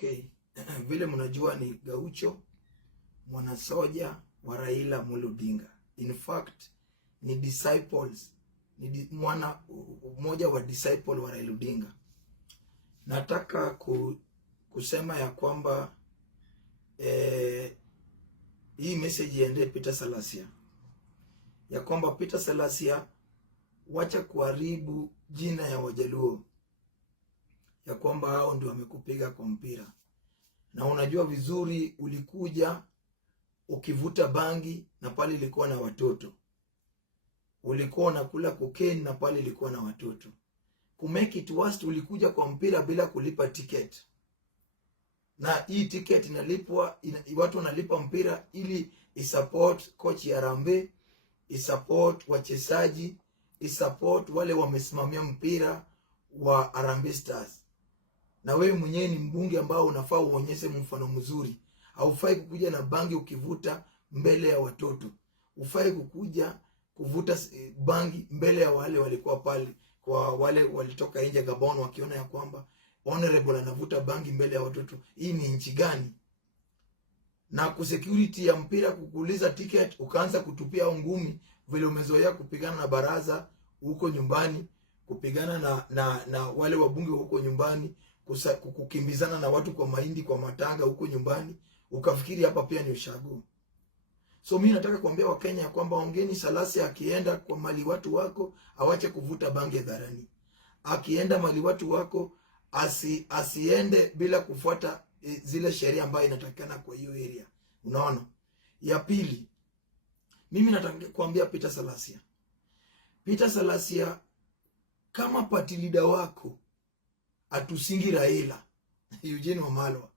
Okay. Vile mnajua ni Gaucho, mwanasoja wa Raila Amolo Odinga. In fact, ni disciples, mmoja wa disciple wa Raila Odinga. Nataka kusema ya kwamba hii message iende Peter Salasya. Ya kwamba Peter Salasya, wacha kuharibu jina ya Wajaluo. Ya kwamba hao ndio wamekupiga kwa mpira. Na unajua vizuri ulikuja ukivuta bangi na pale ilikuwa na watoto. Ulikuwa unakula cocaine na pale ilikuwa na watoto. To make it worse, ulikuja kwa mpira bila kulipa ticket. Na hii ticket inalipwa, watu wanalipa mpira ili isupport coach ya Harambee, isupport wachezaji, isupport wale wamesimamia mpira wa Harambee Stars. Na wewe mwenyewe ni mbunge ambao unafaa uonyeshe mfano mzuri. Haufai kukuja na bangi ukivuta mbele ya watoto. Ufai kukuja kuvuta bangi mbele ya wale walikuwa pale, kwa wale walitoka nje Gabon wakiona ya kwamba honorable anavuta bangi mbele ya watoto. Hii ni nchi gani? Na ku security ya mpira kukuuliza ticket ukaanza kutupia ngumi vile umezoea kupigana na baraza huko nyumbani, kupigana na wale wabunge huko nyumbani, kukimbizana na watu kwa mahindi kwa matanga huko nyumbani, ukafikiri hapa pia ni ushago. So mimi nataka kuambia Wakenya kwamba ongeni Salasya akienda kwa mali watu wako awache kuvuta bangi hadharani. Akienda mali watu wako asiende bila kufuata zile sheria ambazo inatakikana kwa hiyo area. Unaona? Ya pili, mimi nataka kuambia Peter Salasya. Peter Salasya, kama party leader wako atusingi Raila Eugene Wamalwa,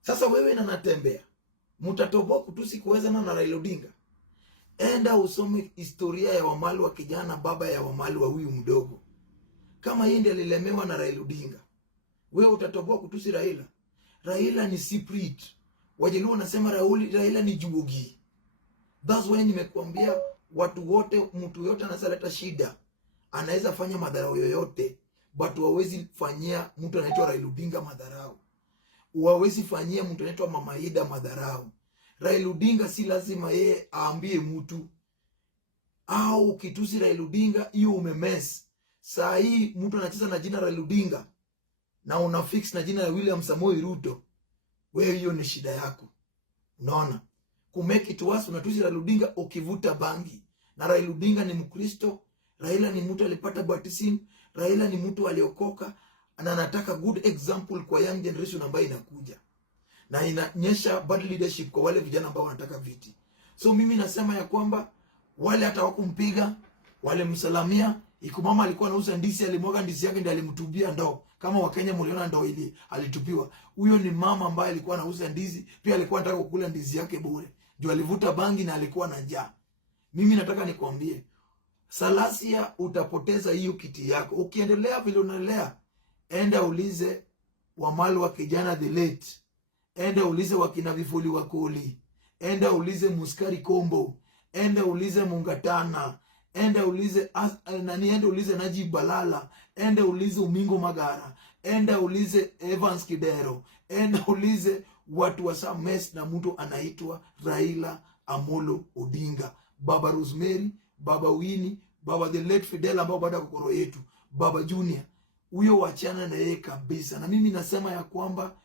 sasa wewe na natembea mutatoboa kutusi kuwezana na Raila Odinga. Enda usome historia ya Wamalwa, kijana baba ya Wamalwa huyu mdogo. Kama yeye ndiye alilemewa na Raila Odinga, wewe utatoboa kutusi Raila? Raila ni Cypriot. Wajaluo wanasema Raila ni Juogi. That's why nimekuambia watu wote, mtu yote anasaleta shida, anaweza fanya madharau yoyote, but hawezi fanyia mtu anaitwa Raila Odinga madharau. Hawezi fanyia mtu anaitwa Mama Ida madharau. Raila Odinga si lazima yeye aambie mtu. Au ukitusi Raila Odinga hiyo umemess. Saa hii mtu anacheza na jina Raila Odinga na una fix na jina la William Samoei Ruto, wewe hiyo ni shida yako. Unaona? Ku make it worse, unatusi Raila Odinga ukivuta bangi. Na Raila Odinga ni Mkristo. Raila ni mtu alipata baptism. Raila ni mtu aliokoka, na anataka good example kwa young generation ambayo inakuja. Na inanyesha bad leadership kwa wale vijana ambao wanataka viti. So mimi nasema ya kwamba wale hata wakumpiga, wale msalamia, ikumama alikuwa anauza ndizi, alimwaga ndizi yake ndiye alimtubia ndoo. Kama Wakenya mliona ndoo ile alitupiwa. Huyo ni mama ambaye alikuwa anauza ndizi, pia alikuwa anataka kukula ndizi yake bure. Ndio alivuta bangi na alikuwa na njaa. Mimi nataka nikwambie, Salasya, utapoteza hiyo kiti yako. Ukiendelea vile unaendelea, enda ulize Wamalwa kijana the late. Enda ulize wakina Vifuli Wakoli. Enda ulize Muskari Kombo. Enda ulize Mungatana. Enda ulize enda ulize Najib Balala. Enda ulize Umingo Magara. Enda ulize Evans Kidero. Enda ulize watu wa Sames na mtu anaitwa Raila Amolo Odinga. Baba Rosemary, Baba Winnie, Baba the late Fidel ambao baada kokoro yetu, Baba Junior. Huyo wachana na yeye kabisa. Na mimi nasema ya kwamba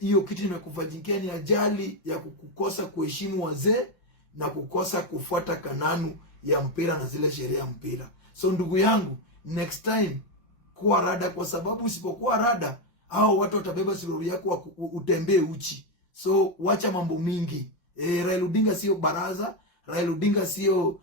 hiyo kitu nimekufanyikia ni ajali ya kukosa kuheshimu wazee na kukosa kufuata kanunu ya mpira na zile sheria ya mpira. So ndugu yangu, next time kuwa rada, kwa sababu usipokuwa rada hao watu watabeba sirori yako utembee uchi. So wacha mambo mingi. Raila Odinga sio baraza. Raila Odinga sio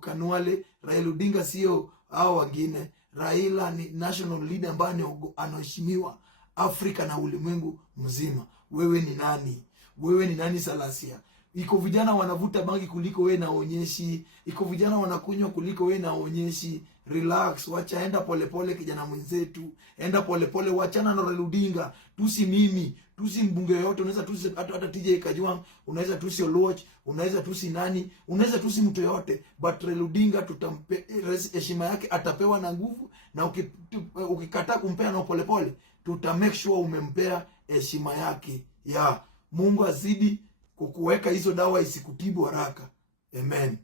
Kanuale. Raila Odinga sio hao wengine. Raila ni national leader ambaye anaheshimiwa Afrika na ulimwengu mzima. Wewe ni nani? Wewe ni nani Salasya? Iko vijana wanavuta bangi kuliko wewe na onyeshi. Iko vijana wanakunywa kuliko wewe na onyeshi. relax, wacha, enda polepole kijana mwenzetu, enda polepole, wachana na Raila Odinga. Tusi mimi, tusi mbunge yote, unaweza tusi hata TJ Kajwang', unaweza tusi Oluoch, unaweza tusi nani, unaweza tusi mtu yote, but Raila Odinga tutampe heshima yake, atapewa na nguvu, na ukikataa kumpea na polepole, tuta make sure umempea heshima yake. Mungu azidi kukuweka hizo dawa isikutibu haraka. Amen.